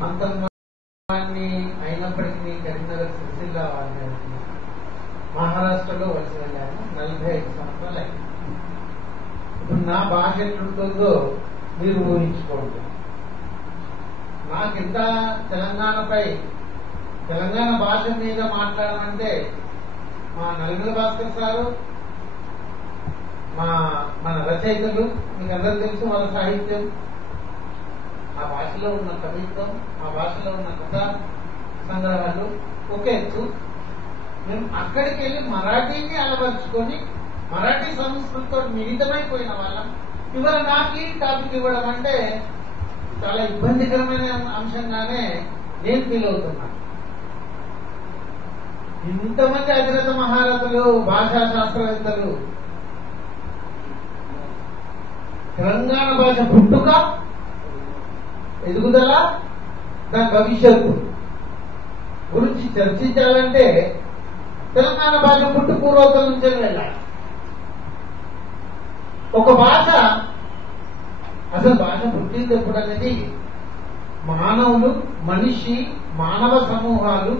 మంత్రాన్ని అయినప్పటికీ కరీంనగర్ సిరిసిల్ల వాళ్ళని మహారాష్ట్రలో వచ్చి వెళ్ళాను. 45 సంవత్సరాలు అయింది. ఇప్పుడు నా భాష ఎట్లుంటుందో మీరు ఊహించుకోండి. నాకింత తెలంగాణ భాష మీద మాట్లాడమంటే మా నలుగుల భాస్కర్ సారు, మన రచయితలు, మీకు అందరూ తెలుసు వాళ్ళ సాహిత్యం, ఆ భాషలో ఉన్న కవిత్వం, ఆ భాషలో ఉన్న కథా సంగ్రహాలు ఒక ఎత్తు. మేము అక్కడికి వెళ్ళి మరాఠీని అలవరుచుకొని మరాఠీ సంస్కృతితో మిళితమైపోయిన వాళ్ళం. ఇవాళ నాకు ఈ టాపిక్ ఇవ్వడం అంటే చాలా ఇబ్బందికరమైన అంశంగానే నేను ఫీల్ అవుతున్నాను. ఇంతమంది అధిరత మహారథులు, భాషా శాస్త్రవేత్తలు తెలంగాణ భాష పుట్టుక, ఎదుగుదల, దాని భవిష్యత్తు గురించి చర్చించాలంటే తెలంగాణ భాష పుట్టు పూర్వోత్తరం నుంచి వెళ్ళాలి. ఒక భాష అసలు భాష పుట్టింది ఎప్పుడు అనేది మానవులు, మనిషి, మానవ సమూహాలు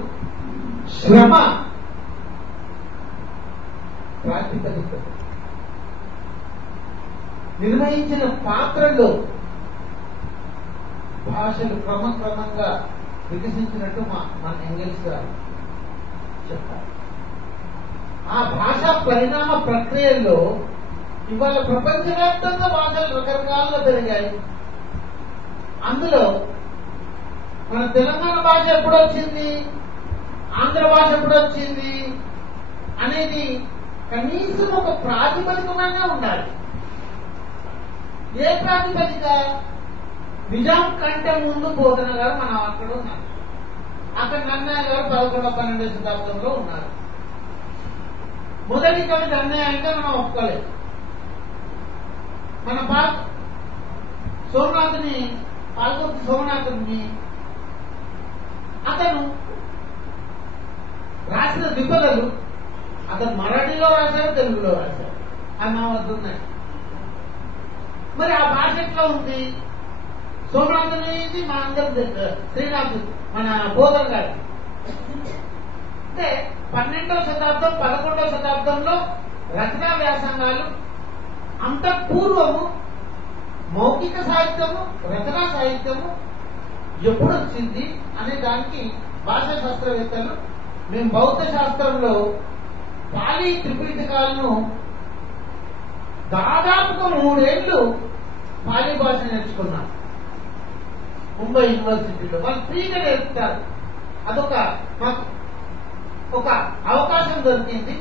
శ్రమ ప్రాతిపదిక నిర్వహించిన పాత్రలో భాషలు క్రమక్రమంగా వికసించినట్టు మన ఎంగెల్స్ గారు చెప్పారు. ఆ భాషా పరిణామ ప్రక్రియలో ఇవాళ ప్రపంచవ్యాప్తంగా భాషలు రకరకాలుగా పెరిగాయి. అందులో మన తెలంగాణ భాష ఎప్పుడు వచ్చింది, ఆంధ్ర భాష ఎప్పుడు వచ్చింది అనేది కనీసం ఒక ప్రాతిపదికమైనా ఉండాలి. ఏ ప్రాతిపదిక? నిజాం కంటే ముందు బోధన గారు మనం అక్కడ ఉన్నారు. అక్కడ నన్నయ్య గారు 11-12 శతాబ్దంలో ఉన్నారు. మొదటి కవి నన్నయ్య అంటే మనం ఒప్పుకోలేదు. మన పాల్గొంటు సోమనాథుని అతను రాసిన విఫలలు అతను మరాఠీలో రాశారు, తెలుగులో రాశారు. అవి మా వద్ద ఉన్నాయి. మరి ఆ భాష ఎట్లా ఉంది? సోమనాథుని మా అందరి శ్రీనాథ్ మన బోధన్ గారు అంటే 12వ శతాబ్దం 11వ శతాబ్దంలో రచనా వ్యాసంగాలు, అంత పూర్వము మౌఖిక సాహిత్యము, రచనా సాహిత్యము ఎప్పుడు వచ్చింది అనే దానికి భాషా శాస్త్రవేత్తలు, మేము బౌద్ధ శాస్త్రంలో పాలీ త్రిపీఠికాలను దాదాపుగా 3 ఏళ్లు పాలీ భాష నేర్చుకున్నాం ముంబై యూనివర్సిటీలో. వాళ్ళు ఫ్రీగా నేర్పుతారు. అదొక మాకు ఒక అవకాశం దొరికింది.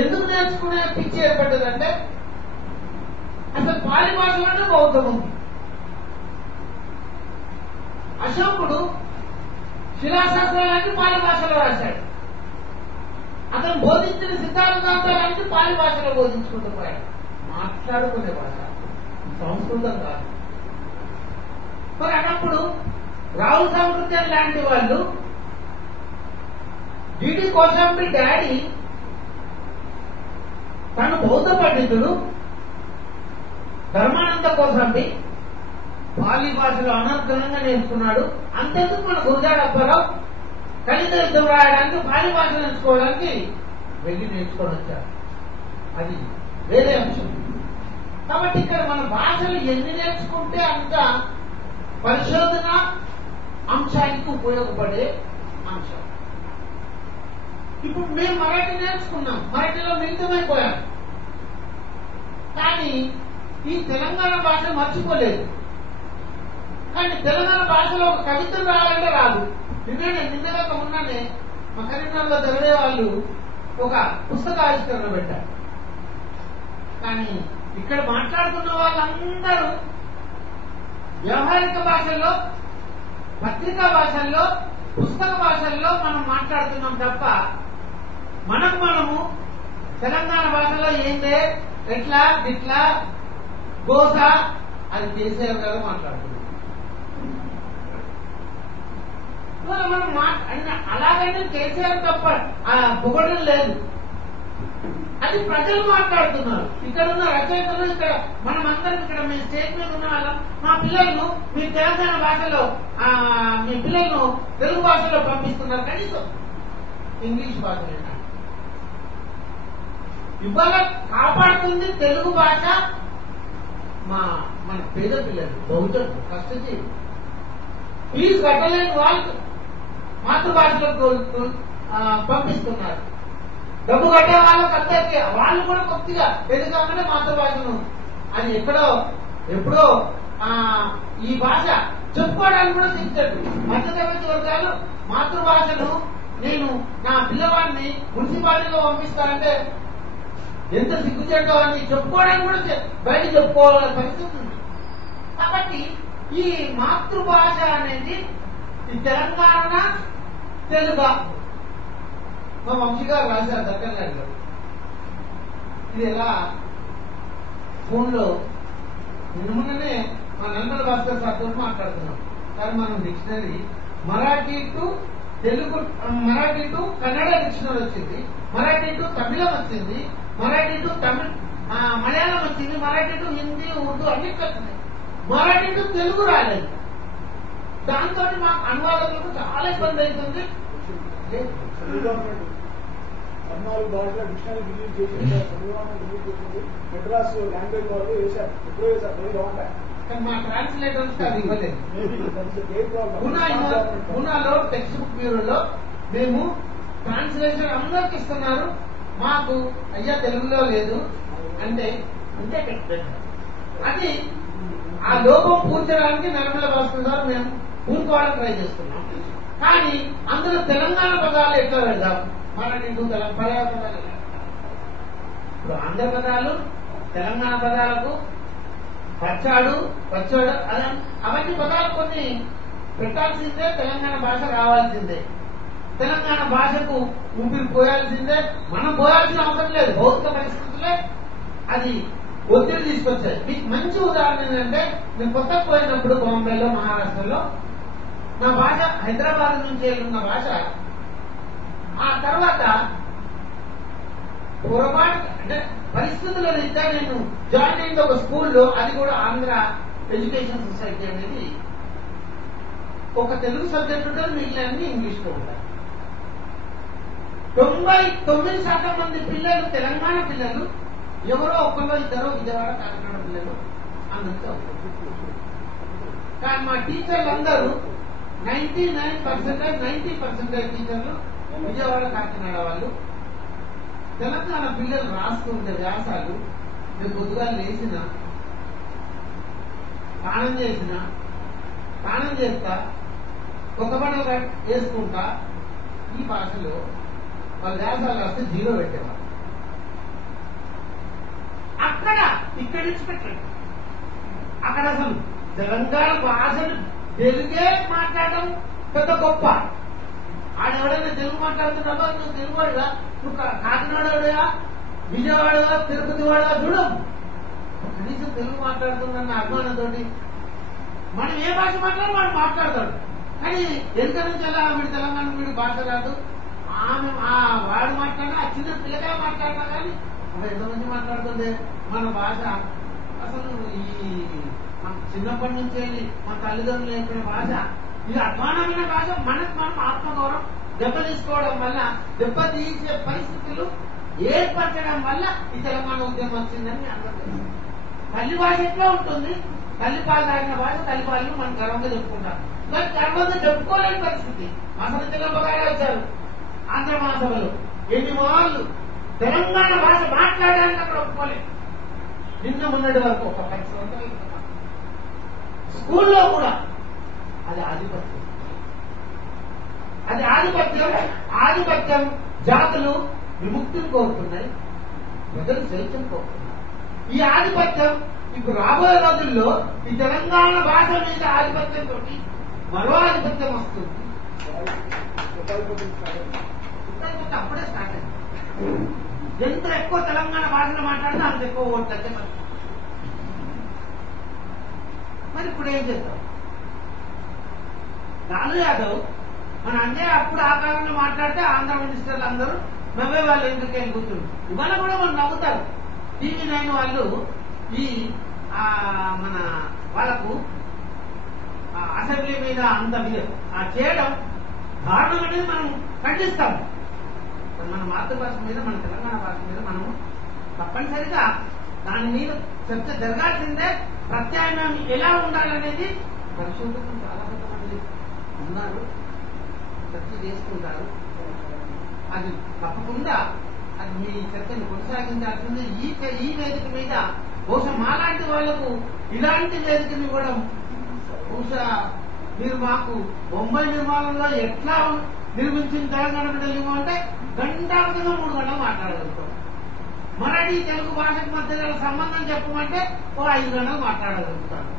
ఎందుకు నేర్చుకునే పిచ్చి ఏర్పడ్డదంటే అసలు పాలీ భాషలోనే బౌద్ధం ఉంది. అశోకుడు శిలాశాస్త్రాలన్నీ పాలీ భాషలో రాశాడు. అతను బోధించిన సిద్ధాంతాలన్నీ పాలీ భాషలో బోధించుకుంటూ పోయాడు. మాట్లాడుకునే భాష, సంస్కృతం కాదు. మరి అన్నప్పుడు రాహుల్ సాంకృత్యం లాంటి వాళ్ళు, డిడి కోశాంబి డాడీ తను బౌద్ధ పండితుడు, ధర్మానంద కోశాంబి పాలీ భాషలో అనర్గళంగా నేర్చుకున్నాడు. అంతెందుకు మన గురజాడ అప్పారావు కళింగ యుద్ధం రాయడానికి పాలీ భాష నేర్చుకోవడానికి వెళ్ళి నేర్చుకొని వచ్చారు. అది వేరే అంశం. కాబట్టి ఇక్కడ మన భాషలు ఎన్ని నేర్చుకుంటే అంత పరిశోధన అంశానికి ఉపయోగపడే అంశం. ఇప్పుడు మేము మరాఠీ నేర్చుకున్నాం, మరాఠీలో మిళితమైపోయాం. కానీ ఈ తెలంగాణ భాష మర్చిపోలేదు. కానీ తెలంగాణ భాషలో ఒక కవిత్వం రావాలంటే రాదు. నిన్నదాకా ఉన్నానే మా కరీంనగర్లో చదివే వాళ్ళు ఒక పుస్తక ఆవిష్కరణ పెట్టారు. కానీ ఇక్కడ మాట్లాడుతున్న వాళ్ళందరూ వ్యవహారిక భాషల్లో, పత్రికా భాషల్లో, పుస్తక భాషల్లో మనం మాట్లాడుతున్నాం తప్ప మనము తెలంగాణ భాషలో ఏందే, ఎట్లా, గిట్లా, గోస అది కేసీఆర్ గారు మాట్లాడుతున్నాం. మనం అలాగైనా కేసీఆర్ తప్ప పొగడం లేదు. అది ప్రజలు మాట్లాడుతున్నారు. ఇక్కడ ఉన్న రచయితలు, ఇక్కడ మనం అందరం ఇక్కడ మీ స్టేట్ మీద ఉన్న వాళ్ళం, మా పిల్లలను మీ తెలంగాణ భాషలో మీ పిల్లలను తెలుగు భాషలో పంపిస్తున్నారు, కనీసం ఇంగ్లీష్ భాషలో. ఇవాళ కాపాడుతుంది తెలుగు భాష. మన పేద పిల్లలు, బహుజనులు, కష్టజీవి, ఫీజు కట్టలేని వాళ్ళు మాతృభాషలో పంపిస్తున్నారు. డబ్బు కట్టే వాళ్ళకి అందరికీ వాళ్ళు కూడా కొద్దిగా ఎదుగానే మాతృభాషను అది ఎప్పుడో ఈ భాష చెప్పుకోవడానికి కూడా సిగ్గుతాడు. మధ్యతరగతి వర్గాలు మాతృభాషను నేను నా పిల్లవాడిని మున్సిపాలిటీలో పంపిస్తానంటే ఎంత సిగ్గుచేటో అని చెప్పుకోవడానికి కూడా బయట చెప్పుకోవాలనే పరిస్థితి ఉంది. కాబట్టి ఈ మాతృభాష అనేది ఈ తెలంగాణ తెలుగు మా వంశీ గారు రాశారు దక్కన్లో. ఇది ఎలా ఫోన్లో నిన్ననే మా నల్గొండ భాస్కర్ సార్తో మాట్లాడుతున్నాం. కానీ మనం dictionary Marathi to Telugu, Marathi to Kannada dictionary వచ్చింది, మరాఠీ టు తమిళం వచ్చింది, మరాఠీ టు మలయాళం వచ్చింది, మరాఠీ టు హిందీ, ఉర్దూ అన్నిటి వచ్చింది. మరాఠీ టు తెలుగు రాలేదు. దాంతో మాకు అనువాదకులకు చాలా ఇబ్బంది అవుతుంది. 14 భాషల డిక్షనరీ రిలీజ్ చేసింది, మెడ్రాస్ లాంగ్వేజ్ వాళ్ళు వేశారు, ఎప్పుడో వేశారు, వెరీ లాంగ్ టైం. మా ట్రాన్స్లేటర్స్ అది ఇవ్వలేదు. పూనాలో టెక్స్ట్ బుక్ బ్యూరోలో మేము ట్రాన్స్లేషన్ అందరికి ఇస్తున్నారు, మాకు అయ్యా తెలుగులో లేదు అంటే అది ఆ లోపం పూర్చడానికి నిర్మల భాస్కర్ గారు మేము పూనుకోవడానికి ట్రై చేస్తున్నాం. కానీ అందులో తెలంగాణ పదాలు ఎట్లా వెళ్దాం, మరాఠీ పర్యాయ పదాలు, ఇప్పుడు ఆంధ్ర పదాలు తెలంగాణ పదాలకు పచ్చాడు అవన్నీ పదాలు కొన్ని పెట్టాల్సిందే, తెలంగాణ భాష రావాల్సిందే, తెలంగాణ భాషకు ఊపిరి పోయాల్సిందే. మనం పోయాల్సిన అవసరం లేదు, భౌతిక పరిస్థితులే అది ఒత్తిడి తీసుకొచ్చాయి. మీకు మంచి ఉదాహరణ ఏంటంటే, నేను కొత్తగా పోయినప్పుడు బాంబేలో, మహారాష్ట్రలో నా భాష హైదరాబాద్ నుంచి ఉన్న భాష. ఆ తర్వాత పొరపాటు అంటే పరిస్థితుల రీత్యా నేను జాయిన్ అయింది ఒక స్కూల్లో, అది కూడా ఆంధ్ర ఎడ్యుకేషన్ సొసైటీ అనేది. ఒక తెలుగు సబ్జెక్ట్ ఉంటుంది, మిగిలినన్ని ఇంగ్లీష్ లో ఉంటాయి. 99% మంది పిల్లలు తెలంగాణ పిల్లలు, ఎవరో ఒకరో ఇద్దరు విజయవాడ కాకినాడ పిల్లలు అందరితో. కానీ మా టీచర్లు అందరూ 90% టీచర్లు విజయవాడ కాకినాడ వాళ్ళు. తెలంగాణ పిల్లలు రాస్తుంటే వ్యాసాలు నేను పొద్దుగా లేచిన స్నానం చేస్తా, కొత్త బట్టలు వేసుకుంటా, ఈ భాషలో వాళ్ళ వ్యాసాలు రాస్తే 0 పెట్టేవాళ్ళు. అక్కడ ఇక్కడి నుంచి పెట్టండి. అక్కడ అసలు తెలంగాణ భాషను తెలుగే మాట్లాడడం పెద్ద గొప్ప. ఆడెవడైనా తెలుగు మాట్లాడుతున్నావా, నువ్వు తెలుగు వాడుగా, నువ్వు కాకినాడ వాడుగా, విజయవాడ, తిరుపతి వాడుగా చూడం. కనీసం తెలుగు మాట్లాడుతుందన్న అభిమానంతో మనం ఏ భాష మాట్లాడాలి వాడు మాట్లాడతాడు. కానీ వెనుక నుంచి ఎలా వీడు తెలంగాణ వీడు భాష రాదు, ఆమె వాడు మాట్లాడినా ఆ చిన్న పిల్లగా మాట్లాడినా కానీ ఎంతమంది మాట్లాడుతుంది మన భాష. అసలు ఈ మన చిన్నప్పటి నుంచి మన తల్లిదండ్రులు నేర్పిన భాష, ఇది అధ్వానమైన భాష. మనకు మనం ఆత్మగౌరవం దెబ్బతీసుకోవడం వల్ల, దెబ్బతీసే పరిస్థితులు ఏర్పరచడం వల్ల ఈ తెలంగాణ ఉద్యమం వచ్చిందని అందరూ తెలుసు. తల్లి భాష ఎట్లా ఉంటుంది, తల్లిపాలు తాగిన భాష, తల్లిపాలను మనం గర్వంగా చెప్పుకుంటాం. మరి గర్వంగా చెప్పుకోలేని పరిస్థితి. అసలు తెలంగాణ వచ్చారు ఆంధ్ర మహాసభలో ఎన్ని వాళ్ళు తెలంగాణ భాష మాట్లాడడానికి అక్కడ ఒప్పుకోలేదు. నిన్న మొన్నటి వరకు ఒక 10 సంవత్సరాలు స్కూల్లో కూడా అది ఆధిపత్యం. జాతులు విముక్తిని కోరుతున్నాయి, ప్రజలు స్వేచ్ఛను కోరుతున్నారు. ఈ ఆధిపత్యం ఇప్పుడు రాబోయే రోజుల్లో ఈ తెలంగాణ భాష మీద ఆధిపత్యంతో మరో ఆధిపత్యం వస్తుంది. అప్పుడే స్టార్ట్ అయింది. ఎంత ఎక్కువ తెలంగాణ భాషలో మాట్లాడితే అంత ఎక్కువ ఓట్లు అంటే మరి ఇప్పుడు ఏం చేద్దాం? లాలూ యాదవ్ మన అన్నయ్య అప్పుడు ఆ కాలంలో మాట్లాడితే ఆంధ్ర మినిస్టర్లు అందరూ నవ్వే వాళ్ళు ఎందుకే కూర్చుంటారు. ఇవాళ కూడా వాళ్ళు నవ్వుతారు. టీవీ 9 వాళ్ళు ఈ మన వాళ్ళకు అసెంబ్లీ మీద అంత చేయడం దారుణం అనేది మనం ఖండిస్తాము. మన మాతృభాష మీద, మన తెలంగాణ భాష మీద మనము తప్పనిసరిగా దాని మీద చర్చ జరగాల్సిందే. ప్రత్యామ్నాయం ఎలా ఉండాలనేది పరిశోధకులు చాలా మంది ఉన్నారు, చర్చ చేసుకుంటారు. అది తప్పకుండా అది మీ చర్చను కొనసాగించాల్సిందే. ఈ వేదిక మీద బహుశా మాలాంటి వాళ్లకు ఇలాంటి వేదికను ఇవ్వడం, బహుశా మీరు మాకు బొంబాయి నిర్మాణంలో ఎట్లా నిర్మించిన తెలంగాణ బిడ్డలు అంటే గంటాపతిగా 3 గంటలు మాట్లాడగలుగుతాం. మరాఠీ తెలుగు భాషకు మధ్య గల సంబంధం చెప్పమంటే 5 గంటలు మాట్లాడగలుగుతాను.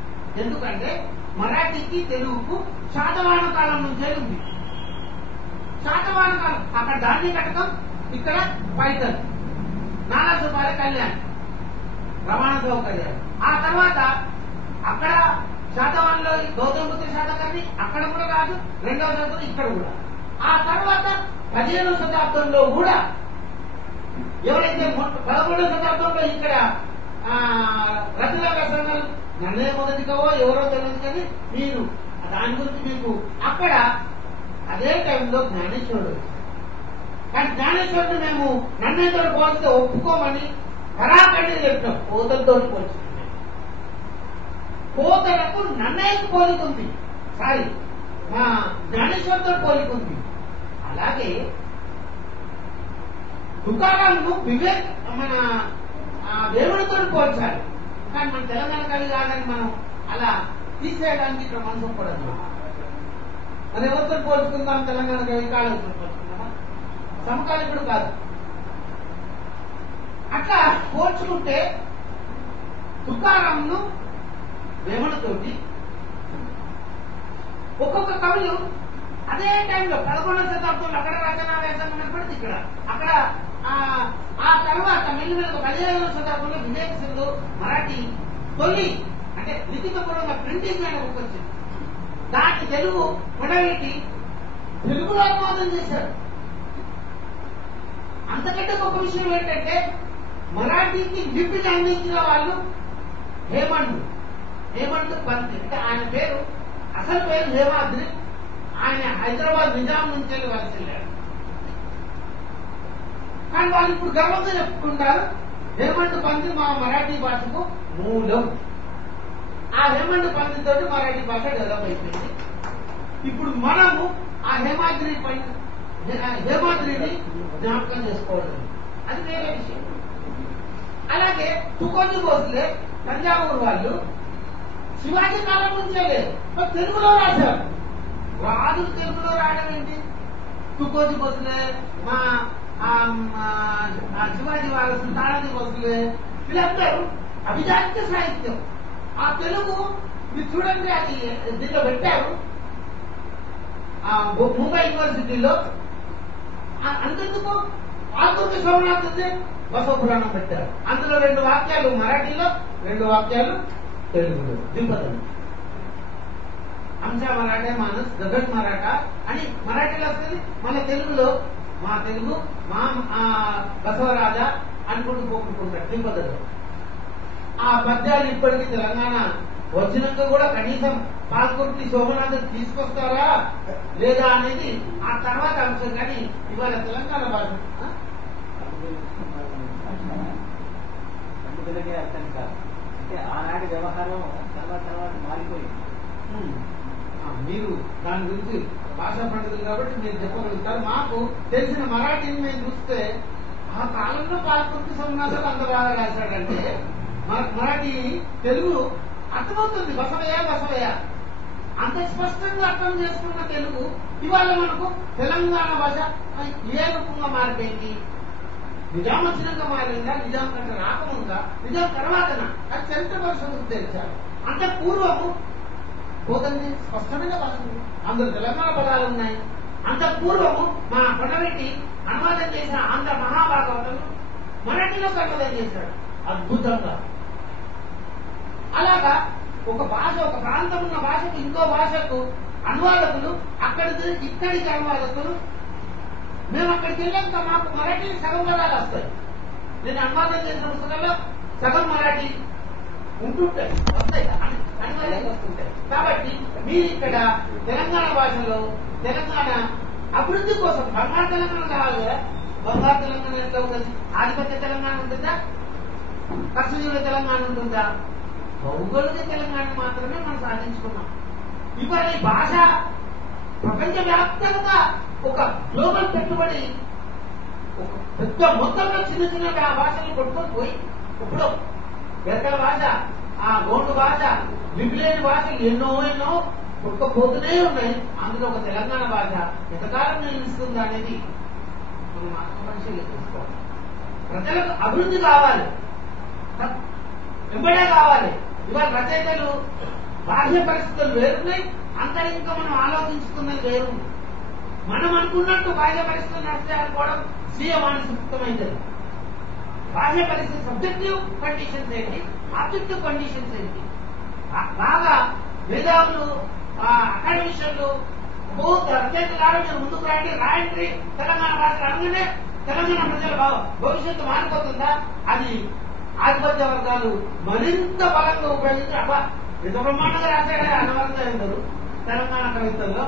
ఎందుకంటే మరాఠీకి తెలుగుకు శాతవాహన కాలం నుంచే ఉంది. శాతవాహన కాలం అక్కడ ధాన్య కటకం, ఇక్కడ పైతల్, నానా సుపాల కళ్యాణ్, రవాణా సౌకర్యాలు. ఆ తర్వాత అక్కడ శాతవాహనలో గౌతమ బుద్ధ శాతకాన్ని అక్కడ కూడా కాదు, 2వ శతాబ్దం ఇక్కడ కూడా. ఆ తర్వాత 15వ శతాబ్దంలో కూడా ఎవరైతే 11వ శతాబ్దంలో ఇక్కడ రచనా వ్యాసంగాలు నన్నే మొదటికవో ఎవరో తెలియదు, కానీ మీరు దాని గురించి మీకు అక్కడ అదే టైంలో జ్ఞానేశ్వరుడు వచ్చారు. కానీ జ్ఞానేశ్వరుడు మేము నన్నేతో పోలిస్తే ఒప్పుకోమని కరాఖండి చెప్పినాం. కోతలతో పోల్చుకున్నాం. కోతలకు నన్నయ్యకు పోలికుంది, సారీ మా జ్ఞానేశ్వరుతో పోలికుంది. అలాగే తుకారాంను వివేక్ మన దేవుడితో పోల్చాలి. కానీ మన తెలంగాణ కవి కాదని మనం అలా తీసేయడానికి ఇక్కడ మనసు ఒప్పడదు. మనం ఎవరితో పోల్చుకుందాం? తెలంగాణ కవి కాళ్ళతో పోల్చుకుందామా? సమకాలికుడు కాదు. అట్లా పోల్చుకుంటే తుకారాంను వేమనతోటి ఒక్కొక్క కవులు అదే టైంలో 11వ శతాబ్దంలో అక్కడ రచనా వ్యాసంగం ఏర్పడింది. ఇక్కడ అక్కడ ఆ తర్వాత మెల్లిమెల్లిగా 15వ శతాబ్దంలో వివేక్ సింధు మరాఠీ తొలి అంటే లిఖితపూర్వక ప్రింటింగ్ మీద వచ్చింది. దాన్ని తెలుగు కొడబెట్టి తెలుగులో అనువాదం చేశారు. అంతకంటే గొప్ప విషయం ఏంటంటే మరాఠీకి లిపిని అందించిన వాళ్ళు హేమంత్ పంత్. అంటే ఆయన పేరు అసలు పేరు హేమాద్రి. ఆయన హైదరాబాద్ నిజాం నుంచి వెళ్ళి వలస వెళ్ళాడు. కానీ వాళ్ళు ఇప్పుడు గర్వంగా చెప్పుకుంటారు హేమంత్ పంత్ మా మరాఠీ భాషకు మూలం. ఆ హేమంత్ పంత్ తోటి మరాఠీ భాష డెవలప్ అయిపోయింది. ఇప్పుడు మనము ఆ హేమాద్రిని జ్ఞాపకం చేసుకోవడం అది వేరే విషయం. అలాగే తుకోజీ భోస్లే తంజావూరు వాళ్ళు శివాజీ కాలం నుంచే లేదు, తెలుగులో రాశారు. రాజులు తెలుగులో రాయడం ఏంటి? తుకోజీ భోస్లే, మా శివాజీ వాళ్ళ తాళాజీ భోస్లే, వీళ్ళందరూ అభిజాత్య సాహిత్యం. ఆ తెలుగు మీరు చూడండి, అది దీంట్లో పెట్టారు ముంబై యూనివర్సిటీలో. అంతెందుకు ఆధునిక సోమనాథ్ బసవ పురాణం పెట్టారు. అందులో 2 వాక్యాలు మరాఠీలో, 2 వాక్యాలు తెలుగులో. దింపదం అంశ మరాఠే మానస్ గగన్ మరాఠా అని మరాఠీలో వస్తుంది. మన తెలుగులో మా తెలుగు మా బసవరాజ అనుకుంటూ పోకుంటుంటారు దింపదలో. ఆ పద్యాలు ఇప్పటికీ తెలంగాణ వచ్చినాక కూడా కనీసం పాల్కొట్టి సోమనాథ్ తీసుకొస్తారా లేదా అనేది ఆ తర్వాత అంశం. కానీ ఇవాళ తెలంగాణ భాష అర్థం కాదు. అంటే ఆనాటి వ్యవహారం తర్వాత మారిపోయింది. మీరు దాని గురించి భాషా పండితులు కాబట్టి మీరు చెప్పగలుగుతారు. మాకు తెలిసిన మరాఠీని మేము చూస్తే ఆ కాలంలో పాల్కొట్టి సోమనాథ్ అంత బాగా రాశాడంటే మరాఠీ తెలుగు అర్థమవుతుంది. బసవయ్య అంత స్పష్టంగా అర్థం చేసుకున్న తెలుగు ఇవాళ మనకు తెలంగాణ భాష ఏ రూపంగా మారిపోయింది? నిజాం వచ్చినాక మారిందా? నిజాం కంటే రాకముందా? నిజాం తర్వాతనా? అది చరిత్ర పరిశోధన తెలిసారు. అంత పూర్వము పోతుంది స్పష్టమైన భాష, అందులో తెలంగాణ పదాలు ఉన్నాయి. అంత పూర్వము మా కొండరెడ్డి అనువాదం చేసిన ఆంధ్ర మహాభాగవతం మరాఠీలో అనువాదం చేశాడు అద్భుతంగా. అలాగా ఒక భాష, ఒక ప్రాంతం ఉన్న భాషకు ఇంకో భాషకు అనువాదకులు, ఇక్కడికి అనువాదకులు మేము అక్కడికి వెళ్ళాక మాకు మరాఠీ సగం పదాలు వస్తాయి. నేను అనువాదం చేసిన పుస్తకాల్లో సగం మరాఠీ ఉంటుంటాయి, వస్తాయి, అనువాదాలు వస్తుంటాయి. కాబట్టి మీరు ఇక్కడ తెలంగాణ భాషలో తెలంగాణ అభివృద్ధి కోసం బంగారు తెలంగాణ కావాలి కదా. బంగారు తెలంగాణ ఎట్లా ఉంటుంది? ఆధిపత్య తెలంగాణ ఉంటుందా? కర్షజీవుల తెలంగాణ ఉంటుందా? భౌగోళిక తెలంగాణ మాత్రమే మనం సాధించుకున్నాం. ఇవాళ ఈ భాష ప్రపంచవ్యాప్తంగా ఒక గ్లోబల్ పెట్టుబడి, ఒక పెద్ద మొత్తంలో చిన్న చిన్న భాషలు కొట్టుకొని పోయి ఇప్పుడు ఎరకల భాష, ఆ గోండు భాష, లిపిలేని భాషలు ఎన్నో కొట్టుకుపోతూనే ఉన్నాయి. అందులో ఒక తెలంగాణ భాష ఎంతకాలం నిలుస్తుంది అనేది మనం ఆత్మపరిశీలన చేసుకోవాలి. ప్రజలకు అభివృద్ధి కావాలి, వెంబడే కావాలి. ఇవాళ రచయితలు బాహ్య పరిస్థితులు వేరున్నాయి, అంతటి ఇంకా మనం ఆలోచించుకున్నది వేరు. మనం అనుకున్నట్టు బాహ్య పరిస్థితులు నడిచాలనుకోవడం స్వీయ మానసికమైంది. బాహ్య పరిస్థితి సబ్జెక్టివ్ కండిషన్స్ ఏంటి, ఆబ్జెక్టివ్ కండిషన్స్ ఏంటి? బాగా మేధావులు, అకాడమిషన్లు, రచయితలు మీరు ముందుకు రాయండి తెలంగాణ భాష అనగానే తెలంగాణ ప్రజల భవిష్యత్తు మారిపోతుందా? అది ఆధిపత్య వర్గాలు మరింత బలంగా ఉపయోగించి అబ్బా ఇంత బ్రహ్మాండంగా రాశాడే అనవరంగా ఉంటారు తెలంగాణ కవితల్లో.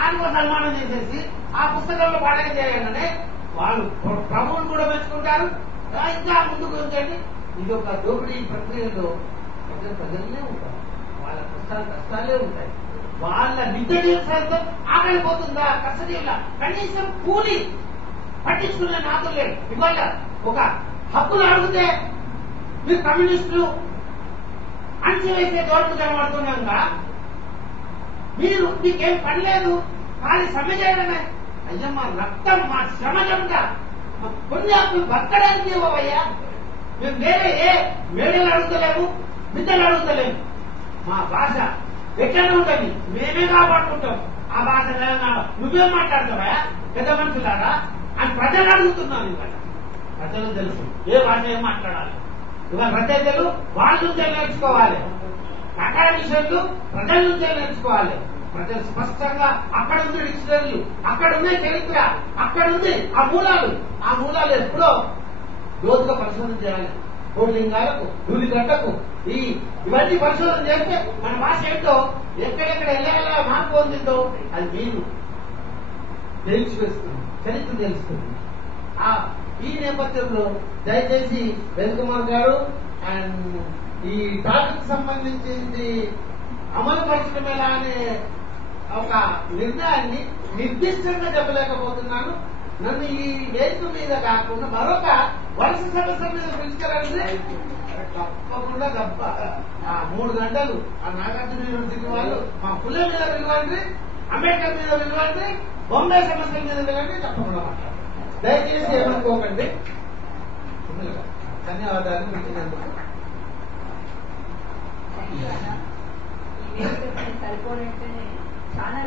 ఆయన సన్మానం చేసేసి ఆ పుస్తకంలో పాఠం చేయగానే వాళ్ళు ప్రభువులు కూడా మెచ్చుకుంటారు, ఇంకా ముందుకు ఉంచండి. ఇది ఒక దోపిడీ ప్రక్రియలో ప్రజలనే ఉంటారు, వాళ్ళ కష్టాలే ఉంటాయి. వాళ్ళ నిత్య జీవితం ఆకలిపోతుందా? కష్టజీవుల కనీసం కూలి పట్టించుకునే నాదులు లేదు. ఇవాళ ఒక హక్కులు అడిగితే మీరు కమ్యూనిస్టులు అణచివేసే ధోరణి కనబడుతున్నాగా, మీరు మీకేం పని లేదు కానీ సమ్మె చేయడమే. అయ్యా మా రక్తం, మా శ్రమ చెంట, మా పుణ్యాత్మలు బతకడానికి ఇవ్వవయ్యా. మేము వేరే ఏ మేడలు అడుగుతలేము, విద్యలు అడుగుతలేము. మా భాష ఎట్లనే ఉంటుంది, మేమే కాపాడుకుంటాం ఆ భాష. నువ్వేం మాట్లాడతావా పెద్ద మనుషులారా అని ప్రజలు అడుగుతున్నాను. ఇవాళ ప్రజలు తెలుసు ఏ భాష ఏం మాట్లాడాలి. ఇవాళ రచయితలు వాళ్ళ నుంచే నేర్చుకోవాలి, అకాడమిషన్లు ప్రజల నుంచే నేర్చుకోవాలి. ప్రజలు స్పష్టంగా అక్కడ ఉంది డిక్షనరీలు, అక్కడ ఉన్నాయి చరిత్ర, అక్కడ ఉంది ఆ మూలాలు ఎప్పుడో లోతుగా పరిశోధన చేయాలి. కోడ్లింగాలకు, ధూళిగడ్డకు ఇవన్నీ పరిశోధన చేస్తే మన భాష ఏంటో, ఎక్కడెక్కడ ఎలా మార్పు పొందిందో అది మీరు తెలిసివేస్తుంది, చరిత్ర తెలుస్తుంది. ఈ నేపథ్యంలో దయచేసి రవికుమార్ గారు అండ్ ఈ టాపిక్ సంబంధించింది అమలు పరచడం ఎలా అనే ఒక నిర్ణయాన్ని నిర్దిష్టంగా చెప్పలేకపోతున్నాను. నన్ను ఈ వేదిక మీద కాకుండా మరొక వలస సమస్య మీద పిలుచుకెళ్ళాలంటే తప్పకుండా 3 గంటలు ఆ నాగార్జున యూనివర్సిటీ వాళ్ళు మా పుల్లె మీద పిలవండి, అంబేద్కర్ మీద పిలవండి, బొంబే సమస్యల మీద పిలవండి, తప్పకుండా మాట్లాడాలి. దయచేసి ఏమనుకోకండి. ధన్యవాదాలు. సరిపోనంటే చాలా